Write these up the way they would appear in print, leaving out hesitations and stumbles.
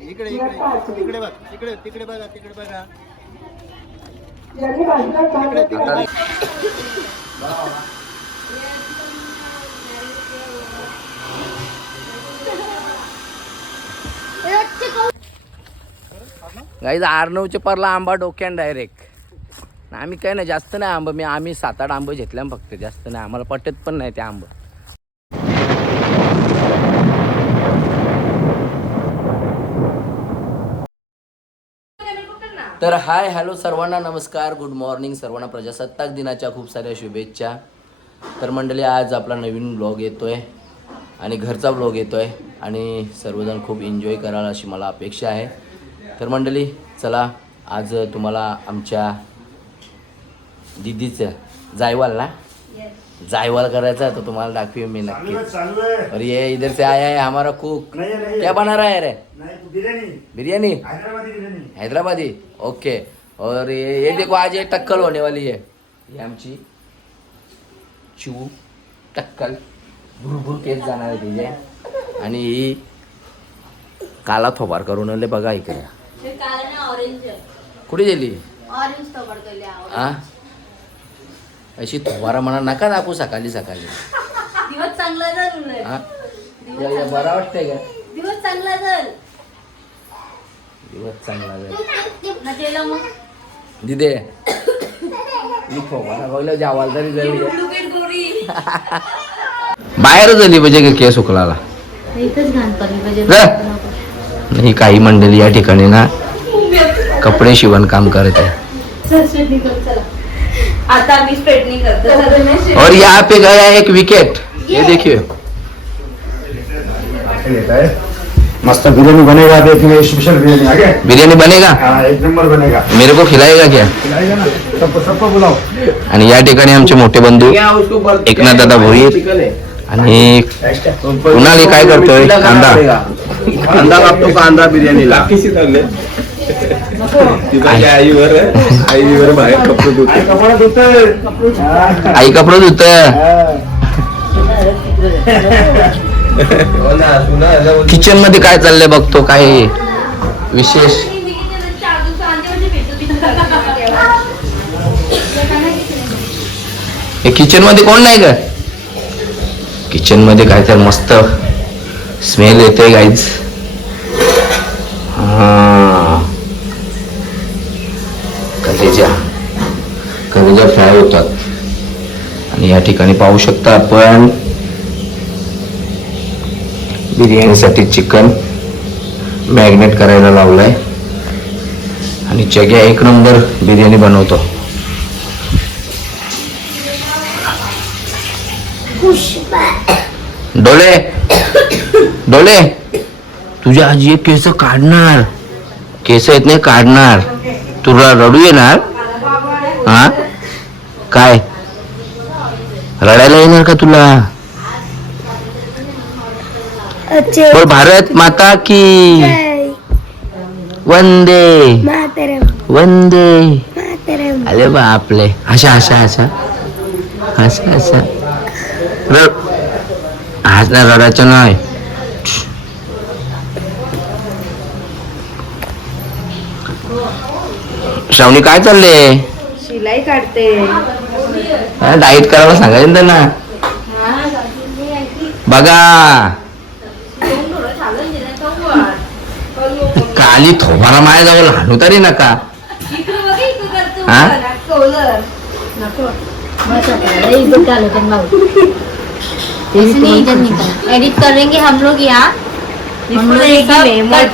इकडे इकडे इकडे बघ, तिकडे तिकडे बघा, तिकडे बघा. गाईज आर्नवच्या परला आंबा डोक्यान डायरेक्ट. आम्ही काय नाही जास्त नाही आंबा, आम्ही 7-8 आंबे घेतल्या फक्त, जास्त नाही आम्हाला पटत पण नाही ते आंबा. तर हाय हॅलो सर्वांना नमस्कार, गुड मॉर्निंग सर्वांना. प्रजासत्ताक दिनाच्या खूप साऱ्या शुभेच्छा. तर मंडळी आज आपला नवीन ब्लॉग येतोय आणि घरचा ब्लॉग येतोय आणि सर्वजण खूप एन्जॉय कराल अशी मला अपेक्षा आहे. तर मंडळी चला आज तुम्हाला आमच्या दीदीचं जायवाल ना जायवाल करायचा है तो तुम्हाला दाखवी मी नक्की. और ये इधर से आया है हमारा कुक. क्या बना रहा है रे? बिरयानी हैदराबादी. ओके. और ये देखो आज ये टक्कल होने वाली है. ये आमची चू टक्कल भुरभुर केस जाणार आहे तिचे. आणि ही काला थोबार करून आले बघा इकडे. कुठे गेली हा अशी थोबारा म्हणा नका दाखवू सकाळी सकाळी. दिवस चांगला बरं वाटतंय का? दिवस चांगला झाल. दिवस चांगला झाला दिदे. मी थोबारा बघलं जावाल तरी झाली बाहेर झाली म्हणजे केस उकलाला. नाही काही मंडळी या ठिकाणी ना कपडे शिवण काम करत आहे. आता मी स्ट्रेटनिंग करते. और यहाँ पे गया एक विकेट. ये देखिए मस्त बिरयानी बनेगा, देखिए स्पेशल बिरयानी. आगे बिरयानी बनेगा. हाँ, एक नंबर बनेगा. मेरे को खिलाएगा क्या? खिलाएगा ना, सबको बुलाओ. आणि या ठिकाणी आमचे मोठे बंधू एकनाथ दादा भोईर आणि कुणाली काय करतोय कांदा कापतो. कांदा बिर्याणीला आईवर बाहेर कपडे धुते. आई कपडे धुत. किचन मध्ये काय चाललंय बघतो काय विशेष. हे किचन मध्ये कोण नाही का? किचन मध्ये काय तर मस्त स्मेल येतोय गाईज. कलेजा फ्राय होतात. आणि या ठिकाणी पाहू शकता आपण बिर्याणीसाठी चिकन मॅग्नेट करायला लावलाय आणि जग्या एक नंबर बिर्याणी बनवतो. डोले डोले तुझ्या आजी केस काढणार. केस येत नाही काढणार. तुला रडू येणार हा काय? रडायला येणार का तुला? बोल भारत माता की वंदे वंदे. अरे बापले अशा अशा अशा अशा अशा हसणार रडायचं नाही. श्रावणी काय चाललंय? शिलाई काढते. डाईट करायला सांगायचं त्यांना. बघा काली थोबारा माया जावं लहान तरी नका हा. एडिट करेंगे हम लोग यहाँ.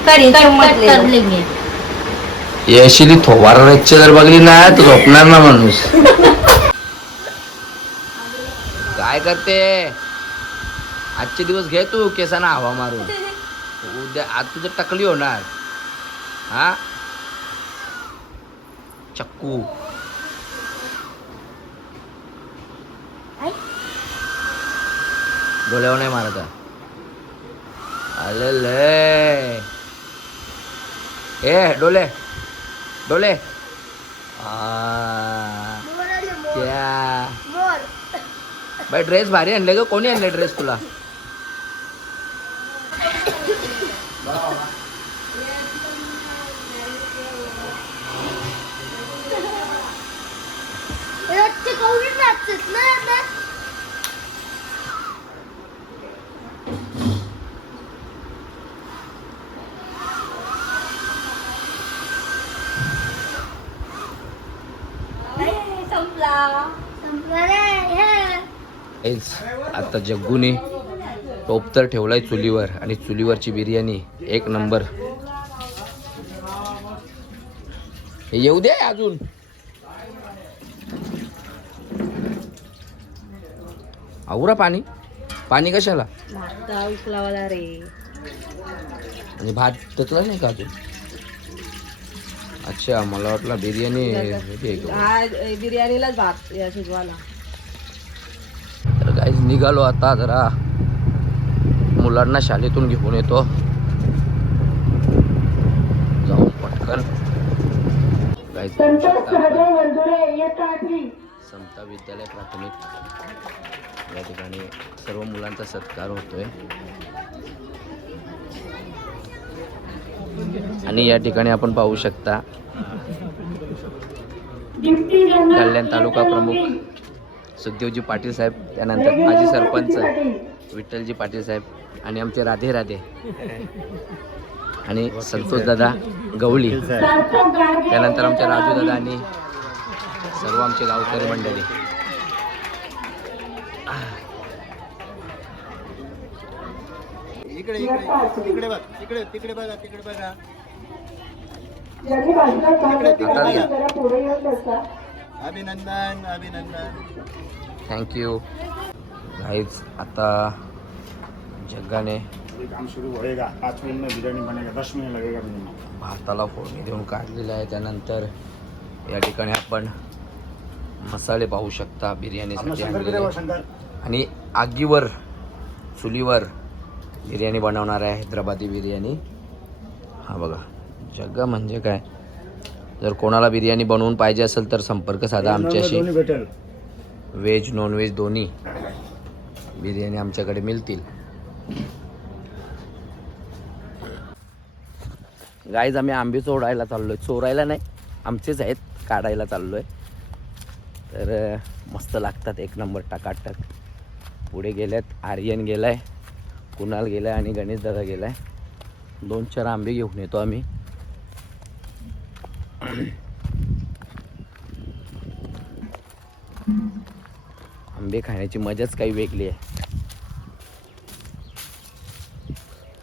कर लेंगे. येशीली थोबारा रच्चे जर बघली ना तर झोपणार ना माणूस. काय करते आजचे दिवस घे तू केसांना हवा मारून. उद्या आज तुझं टकली होणार हा. चक्कू डोळ्यावर नाही मारत. अले ए डोले डोले क्या बाई ड्रेस भारी आणले ग. कोणी आणले ड्रेस तुला? हेच आता जग्गूने टोप तर ठेवलाय चुलीवर आणि चुलीवरची बिर्याणी एक नंबर. हे येऊ दे अजून. आवरा पाणी. पाणी कशाला? रे म्हणजे भात त्यातला नाही का अजून? अच्छा मला वाटलं बिर्याणी ready आहे का? बिर्याणीलाच भात शिजवाला. तर गाईज निघालो आता जरा मुलांना शाळेतून घेऊन येतो. जाऊन पटकन गाईज समता विद्यालय प्राथमिक या ठिकाणी सर्व मुलांचा सत्कार होतोय आणि या ठिकाणी आपण पाहू शकता कल्याण तालुका प्रमुख सुखदेवजी पाटील साहेब, त्यानंतर माजी सरपंच विठ्ठलजी पाटील साहेब आणि आमचे राधे राधे आणि संतोष दादा गवळी, त्यानंतर आमचे राजू दादा आणि सर्व आमचे गावकरी मंडळी. इकडे इकडे इकडे बघ, तिकडे तिकडे बघा, तिकडे बघा. अभिनंदन अभिनंदन. Thank you guys. आता जग्गाने काम शुरू होएगा. 5 मिनट में बिरयानी बनेगा. 10 मिनट लगेगा मिनिमम. भाताला फोडणी देऊन काढलेलं आहे. त्यानंतर या ठिकाणी आपण मसाले पाहू शकता बिर्याणीसाठी आणलेले आणि आगीवर चुलीवर बिर्याणी बनवणार आहे हैदराबादी बिर्याणी. हा बघा जग्गा म्हणजे काय. जर कोणाला बिर्याणी बनवून पाहिजे असेल तर संपर्क साधा आमच्याशी. व्हेज नॉनव्हेज दोन्ही बिर्याणी आमच्याकडे मिळतील. गाईज आम्ही आंबे चोरायला चाललोय. चोरायला नाही, आमचेच आहेत, काढायला चाललोय. तर मस्त लागतात एक नंबर टकाटक. पुढे गेल्यात आर्यन गेलाय, कुणाल गेलाय आणि गणेश दादा गेलाय. 2-4 आंबे घेऊन येतो आम्ही. आंबे खाण्याची मजाच काही वेगळी आहे.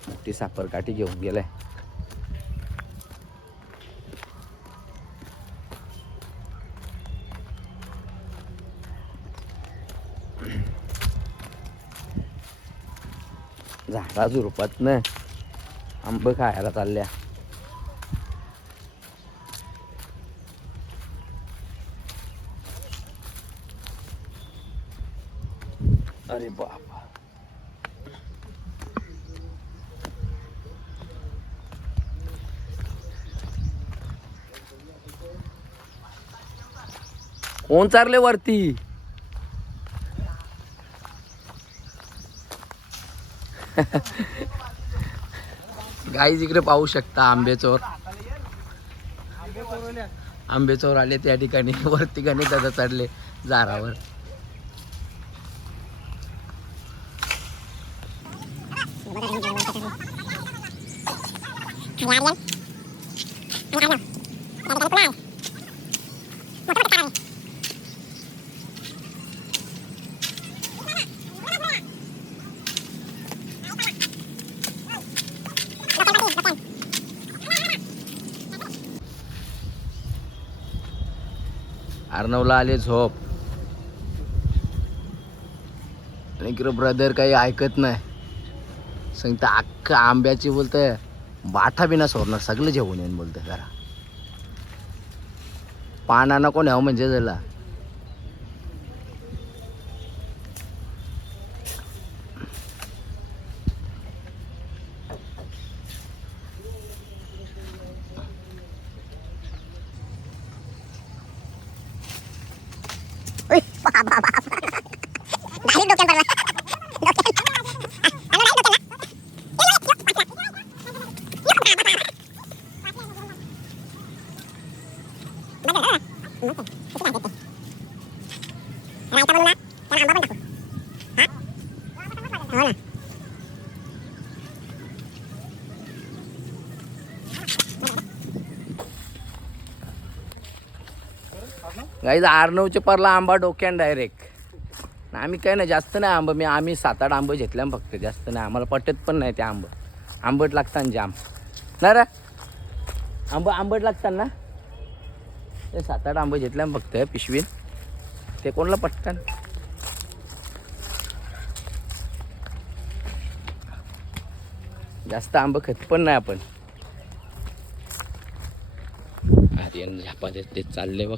मोठी साखरकाठी घेऊन गेलाय. झाडा झुरपात ना आंब खायला चालल्या. अरे बाबा. कोण चारले वरती? गाईज इकडे पाहू शकता आंबेचोर. आंबेचोर आले त्या ठिकाणी. वरती गणेश दादा चढले झाडावर. अर्णवला आले झोप. आणि ब्रदर काही ऐकत नाही. सांगता अख्खा आंब्याची बोलतंय बाठा बिना सोडणार, सगळं जेवून येईन बोलतंय. जरा पाना नको न्याव म्हणजे झाला. गाईज आर्नवचे परला आंबा डोक्यान डायरेक्ट. आम्ही काय नाही जास्त नाही आंबा, आम्ही 7-8 आंबे घेतल्या फक्त, जास्त नाही आम्हाला पटत पण नाही ते आंबं. आंबट लागतात जाम ना रे, आंबट लागतात ना. ते 7-8 आंबे घेतल्या फक्त पिशवीत, ते कोणाला पटकन. जास्त आंबे खात पण नाही आपण. आर्यन झापा देत ते चालले बघ.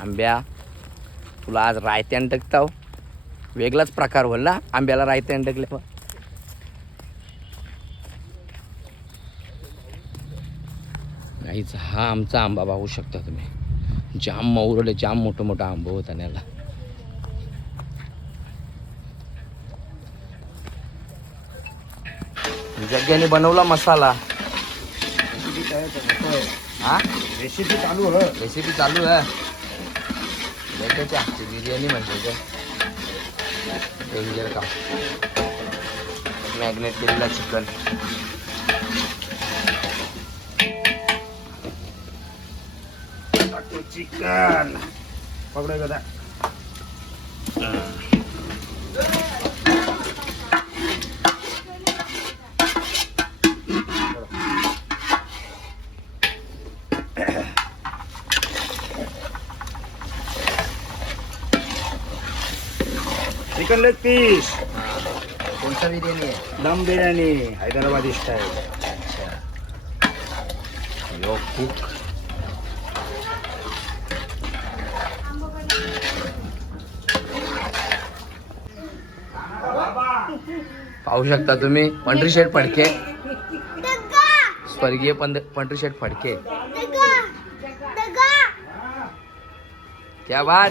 आंब्या तुला आज रायत्यान टकताव, वेगळाच प्रकार होईल ना आंब्याला रायत्यान टकले. गाईच हा आमचा आंबा पाहू शकता तुम्ही, जाम मौरले, जाम मोठं मोठं आंबा होता त्याला. जग्ग्याने बनवला मसाला. हा रेसिपी चालू हो, रेसिपी चालू आहे. त्याच्या हातची बिर्याणी म्हणजे डेंजर का. मॅग्नेट केलेला चिकन. चिकन पकडा दादा. Chicken leg piece. कोणता बिर्याणी आहे? दम बिर्याणी हैदराबादी स्टाईल. यो खूप पाहू शकता तुम्ही पंढरी शेठ फडके, स्वर्गीय पंढरी शेठ फडके. क्या बात.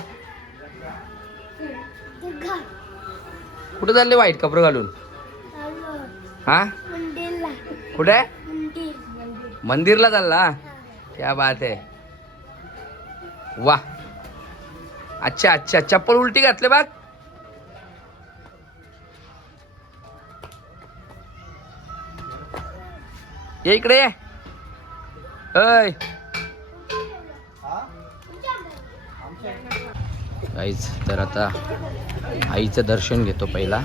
कुठे चालले वाईट कपडे घालून? हा कुठे? मंदिरला चालला. क्या बात आहे. वा अच्छा अच्छा, चप्पल उलटी घातले बघ. ये इकडे ये. ऐ गाईज, तर आता आईचं दर्शन घेतो पहिला.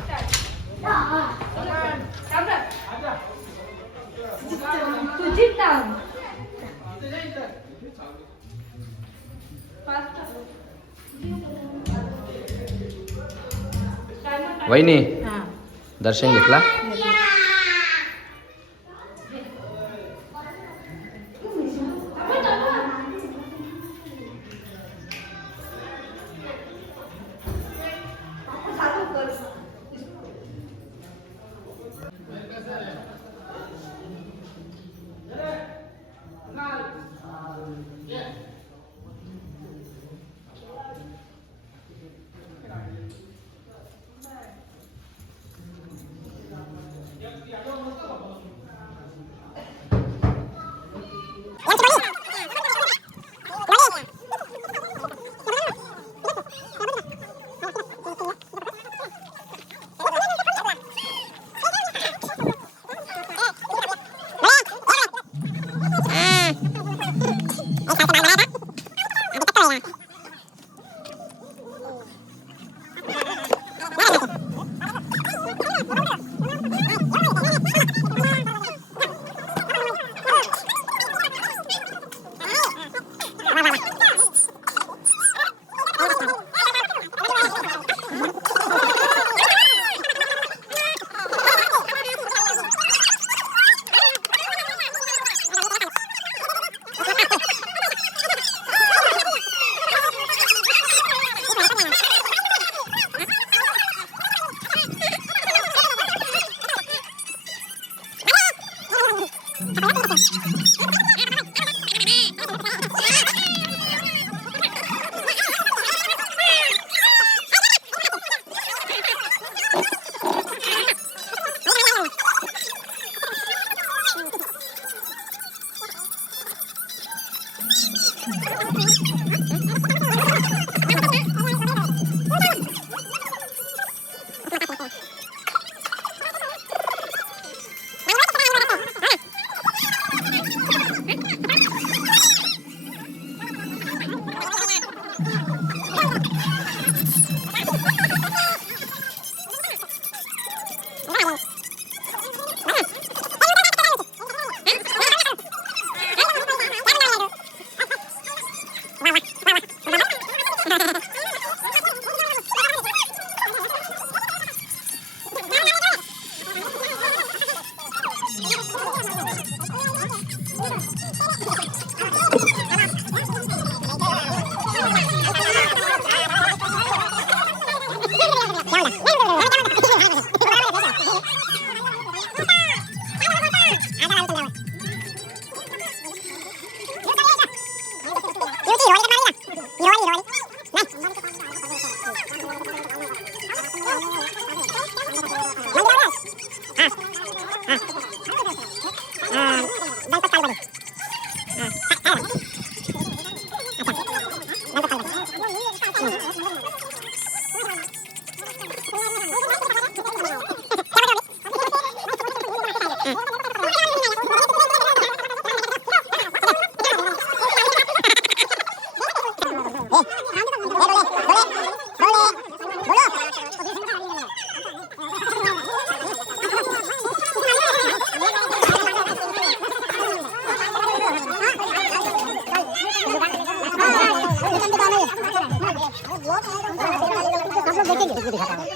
वहिनी दर्शन घेतला.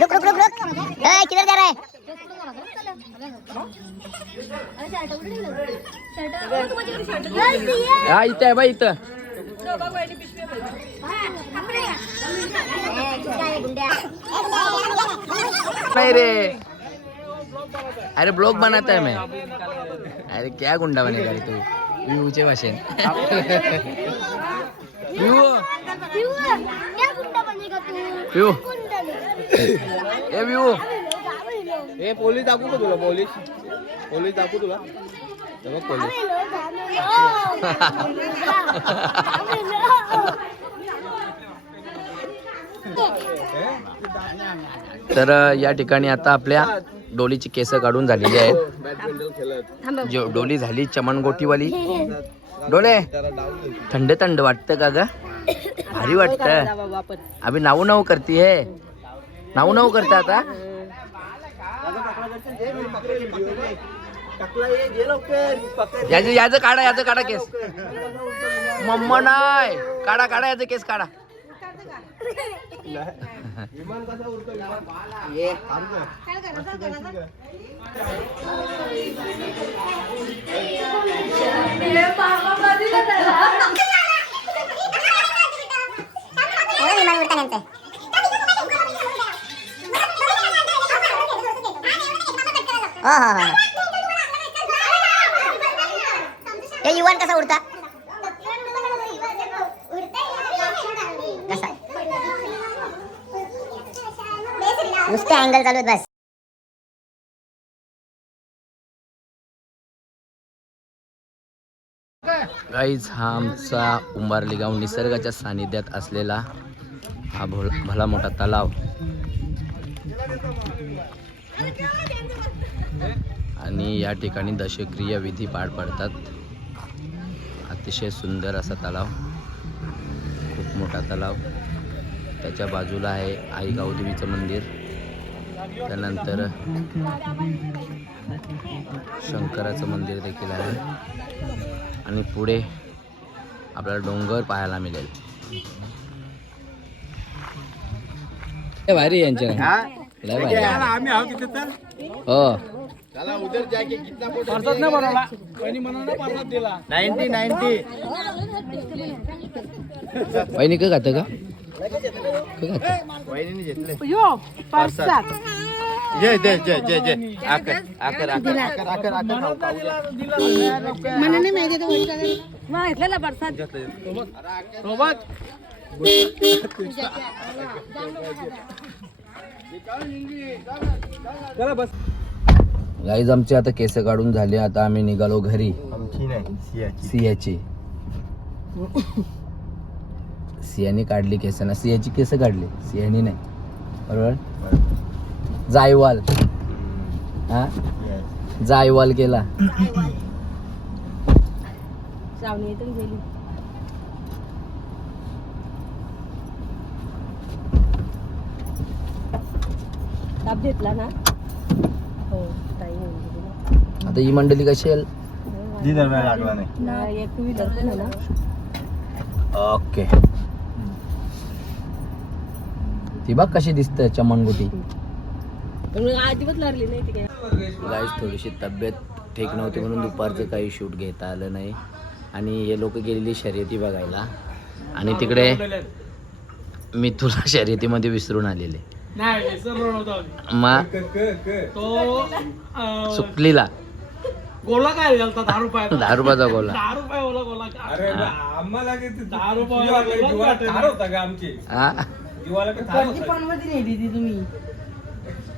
रुक रुक रुक रुक किधर जा रहा है? हा इथं आहे बाई इथं. नहीं रे, अरे ब्लॉग बनाता है मैं. अरे क्या गुंडा बनेगा रे तू व्यूचे भाषण. व्यू व्यू ए व्यू ए पोलीस दाखवू का तुला? पोलीस दाखवू तुला? पोलीस तर या ठिकाणी आता आपल्या डोलीची केस काढून झालेली आहेत. जो डोली झाली चमनगोटीवाली. डोले थंड थंड वाटतं का ग? भारी वाटतं. अभी नाऊ नाऊ करती है. नाऊ नाऊ करता आता. याचं काढा केस. मम्मा नाही काढा याचं केस काढा. हे युवान कसा उडता? कसा नुसते अँगल चालू आहेत बस. गाईज हा आमचा उंबारली गाव निसर्गाच्या सानिध्यात असलेला हा भला मोठा तलाव. आणि या ठिकाणी दशक्रिया विधी पार पडतात. अतिशय सुंदर असा तलाव, खूप मोठा तलाव. त्याच्या बाजूला आहे आई गावदेवीचं मंदिर. त्यानंतर शंकराचं मंदिर देखील आहे. आणि पुढे आपल्याला डोंगर पाहायला मिळेल. भारी यांच्या हो. चला उधर जाके कितना फोटो ना बनवला वहिनी म्हणून परसाद दिला 90 वहिनी का खातं का? वहिनीने घेतले यो परसाद. ये दे आकर मला नाही माहिती तो मग घेतलेला प्रसाद सोबत चला बस. गाईज आमचे आता केस काढून झाले. आता आम्ही निघालो घरी. आमची नाही सियाची. सियाची सियानी काढली केसांना, सियाची केस काढली, सियानी नाही, बरोबर. जायवाल, हा जायवाल केला. ताप घेतला ना. हो ताई आता ही मंडळी कशी आहे? लागला नाही. नाही एक टू व्हीलर पण आहे ना. ओके. ती बघ कशी दिसते चमनगुटी. अजिबात लागली नाही ती काय. गाईस थोडीशी तब्येत ठीक नव्हती म्हणून दुपारचं काही शूट घेता आलं नाही. आणि हे लोक गेलेली शर्यती बघायला, आणि तिकडे मी तुला शर्यतीमध्ये विसरून आलेले. मग सुकलीला गोला काय झालता? 10 रुपये. 10 रुपयाचा गोला. 10 रुपये ओला गोला. अरे आम्हाला किती 10 रुपये थार होता का आमची? हा जीवाला का थार होता?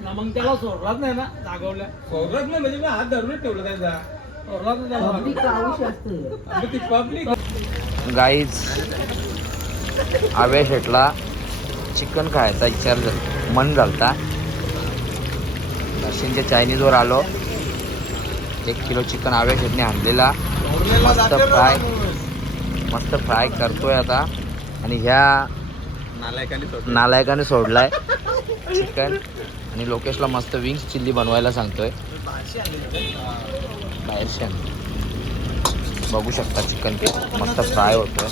ना मग त्याला सोडलाच नाही ना, जागवल्या. सोडत नाही म्हणजे मी हात धरूनच ठेवला त्याचा. सोडलाच नाही त्याला. अबे ती पब्लिक. गाईज आव्या शेटला चिकन खायचा विचार मन झालता. दर्शनच्या चायनीजवर आलो. 1 किलो चिकन आव्या शेटने आणलेला, मस्त फ्राय करतोय आता. आणि ह्या नालायकाने सोडलाय चिकन. आणि लोकेशला मस्त विंग्स चिल्ली बनवायला सांगतोय. बाहेर बघू शकता चिकन मस्त फ्राय होतोय.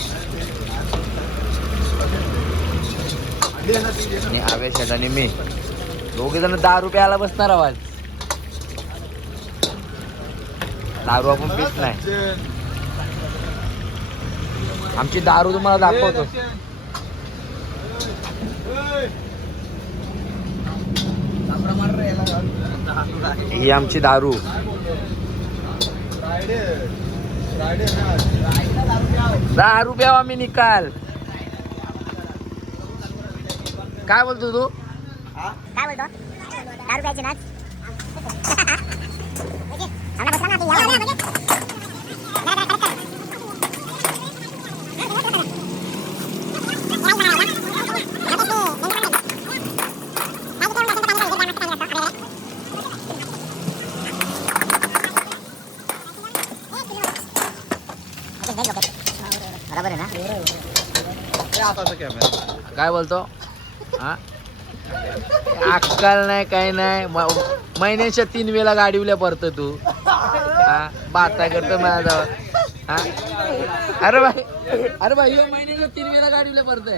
आणि आव्या शेट आणि मी दोघे जण 10 रुपयाला बसणार आवाज. दारू आपण पित नाही. आमची दारू तुम्हाला दाखवतो. ही आमची दारू. 10 रुपया आम्ही निकाल. काय बोलतो तू? काय बोलतो? 10 रुपयाची नाच. बरोबर आहे ना? काय बोलतो? हा अक्कल नाही काही नाही. महिन्याच्या 3 वेळा गाडीवल्या परत तू. हा बाता करतो माझ्याजवळ. हा अरे भाई महिन्याच्या 3 वेळा गाडीवल्या परत.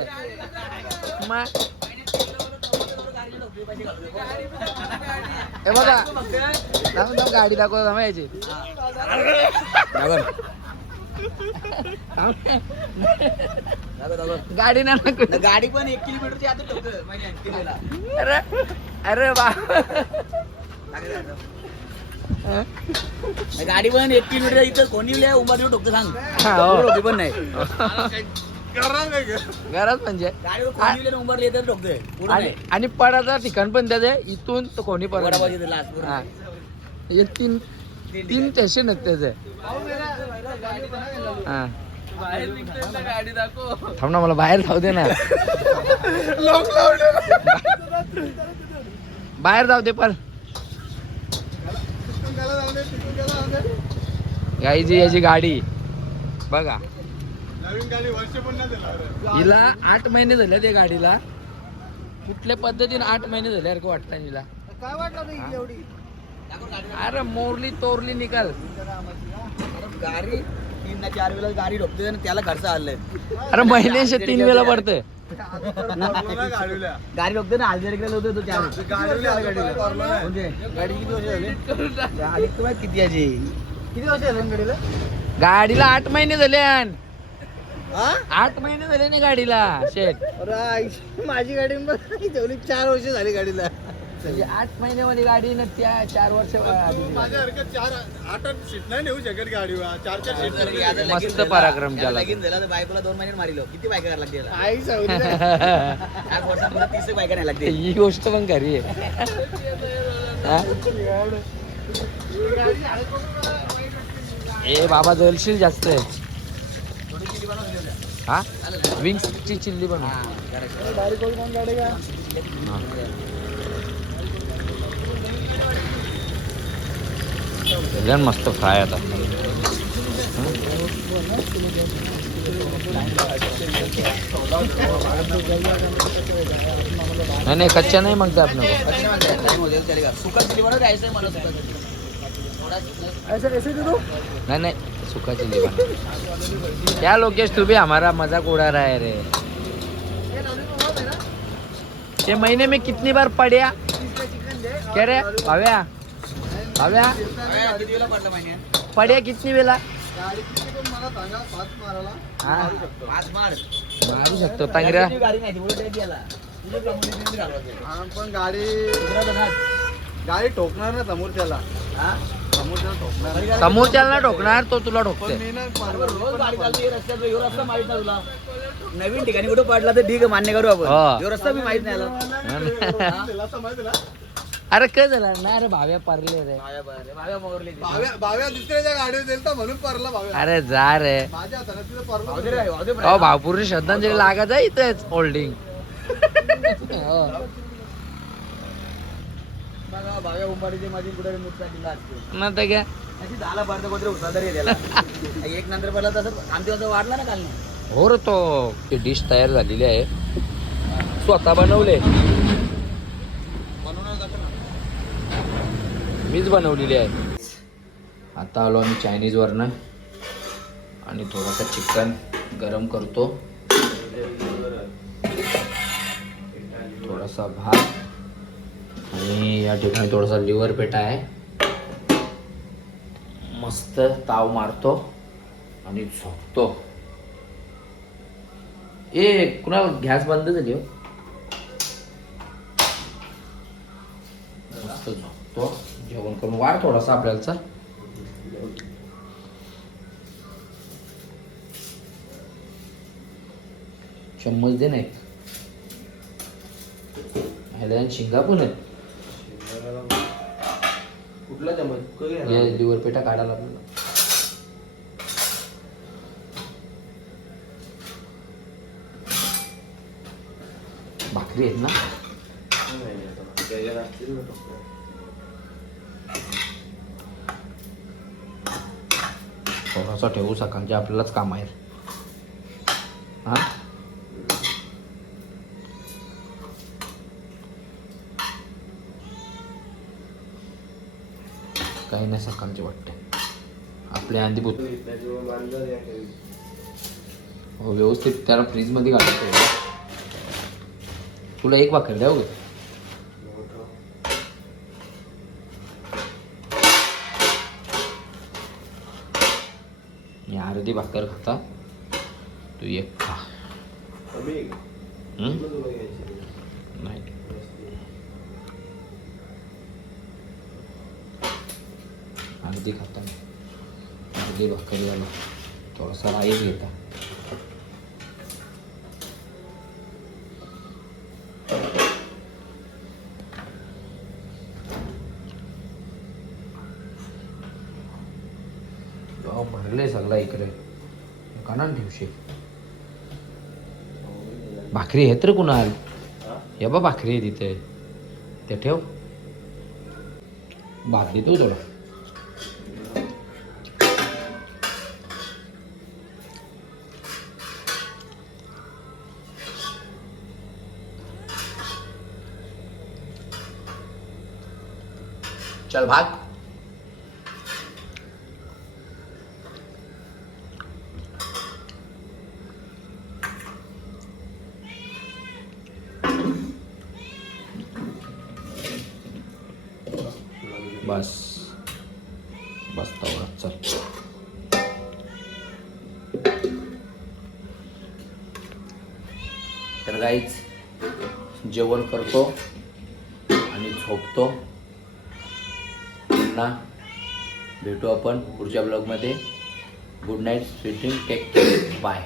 मग हे बघा गाडी दाखवतो थांबायची. गाडी ना गाडी पण 1 किलोमीटरची आता. अरे अरे वा गाडी पण 1 किलोमीटर इथं कोणी उभारली टोकतो सांग. पण नाही घरात म्हणजे गाडीवर कोणी उभारली तर टोकतोय. आणि पडायचं ठिकाण पण त्याचे इथून तर कोणी पडा. हे 3 स्टेशन आहेत त्याचे. हा थांब ना, मला बाहेर जाऊ दे ना. बाहेर जाऊ दे पण. गाईची याची गाडी बघा. हिला 8 महिने झाले त्या गाडीला. कुठल्या पद्धतीने 8 महिने झाले अरे वाटतं हिला. काय वाटलं नाही एवढी? अरे मोरली तोरली निकाल. गाडी 3-4 वेळा गाडी ढोकते आणि त्याला खर्च आलाय. अरे महिन्याचे 3 वेळा पडतंय. गाडी ढोकते ना हलदे रेकडे होते तो गाडी किती वर्ष झाले? गाडी तुम्हाला किती याची? किती वर्ष झाले गाडीला? गाडीला 8 महिने झाले. 8 महिने झाले ना गाडीला शेट. माझी गाडी तेवढी 4 वर्ष झाली गाडीला. 8 महिन्यामध्ये गाडी ना त्या 4 वर्ष माझ्यासारखं 4-8 सीट नाही नेऊ शकत गाडीवर. 4-4 सीट. मस्त पराक्रम केला. लगीन झाला तर बायकोला 2 महिन्यात मारिलो. किती बायका करायला लागते? आई सावली. 8 वर्षामध्ये 30 बायका नाही लागते. ही गोष्ट पण खरी आहे. हा? ए बाबा जळशील जास्त आहे. चिल्ली बनवून देऊया. हा विंग्सची चिल्ली बनव. एकदम मस्त फ्राय आता. नाही नाही कच्चा नाही मागते आपण. सुका चिल्ली बनव द्यायचं मला सुका चिल्ली. नहीं नहीं सूखा चिल्ली बना. क्या लोकेश तू भी हमारा मजाक उड़ा रहा है रे. ये महीने में कितनी बार पड़िया क्या रे भाव्या भाव्या किती वेळा पडलं माहिती पड्या कितनी वेळा हा आज मार मारू शकतो तांगऱ्या. गाडी नाही उलट याला पण गाडी ठोकणार ना समोरच्याला. समोरच्याला ठोकणार. समोरच्याला ठोकणार तो तुला ठोकते. रोज गाडी चालते रस्त्यात ह्यो रस्ता माहित नाही तुला. नवीन ठिकाणी कुठं पडला तर ठीक आहे मान्य करू आपण. हा. ह्यो रस्ता बी माहित नाही आला. अरे काय झालं नाही रे भाव्या पारले रे. भाव्या मोरली ती. भाव्या दुसऱ्याच्या गाडीवर दिलता म्हणून परला भाव्या. अरे जा रे. माझ्या हाताने तिथं परला. भाऊ दे रे, भाऊ दे रे. अहो भावपूरची श्रद्धांजली लागत आहे इथेच होल्डिंग. बघा, भाव्या उंबाडीचे माझी कुठे नुकसान दिला असतो. ना तर काय अशी झाला पडतं कोणतरी उचला तरी त्याला. एक नंतर पडला तसं आमच्या वाजता वाढला ना काल नाही. हो रे तो ती डिश तयार झालेली आहे. स्वतः बनवले. मीच बनवलेली आहे. आता आलो आम्ही चायनीज वरनं आणि थोडासा चिकन गरम करतो. थोडासा भात आणि या ठिकाणी थोडासा लिव्हर पेटा आहे. मस्त ताव मारतो आणि झोपतो. ए कुणा गॅस बंद झाली हो. मस्त झोपतो. जेवण करून वाढ थोडासा आपल्याला. चम्मच दे नाही शिंगा पण आहेत. कुठला चमच लिव्हर पेटा काढायला आपल्याला. भाकरी आहेत ना. थोडासा ठेवू सकाळचे आपल्यालाच काम आहे. हा काही नाही सकाळचे वाटते आपल्या आधी हो व्यवस्थित त्याला फ्रीज मध्ये घालायचं. तुला एक भाकर द्या. मी अर्धी भाकर खाता तू एक खा. नाही अर्धी खाता अर्धी भाकर झाला. थोडासा राईस घेता. भरले सगळा इकडे काना ठेवशे. भाकरी आहेत रे कुणाल. हे बा भाकरी आहे तिथे ते ठेव. भात देतो थोडा. चल भाग. बस बस तेवढा चल. तर गाईच जेवण करतो आणि झोपतो. पुन्हा भेटू आपण पुढच्या ब्लॉगमध्ये. Good night, sweet dream, take care, bye.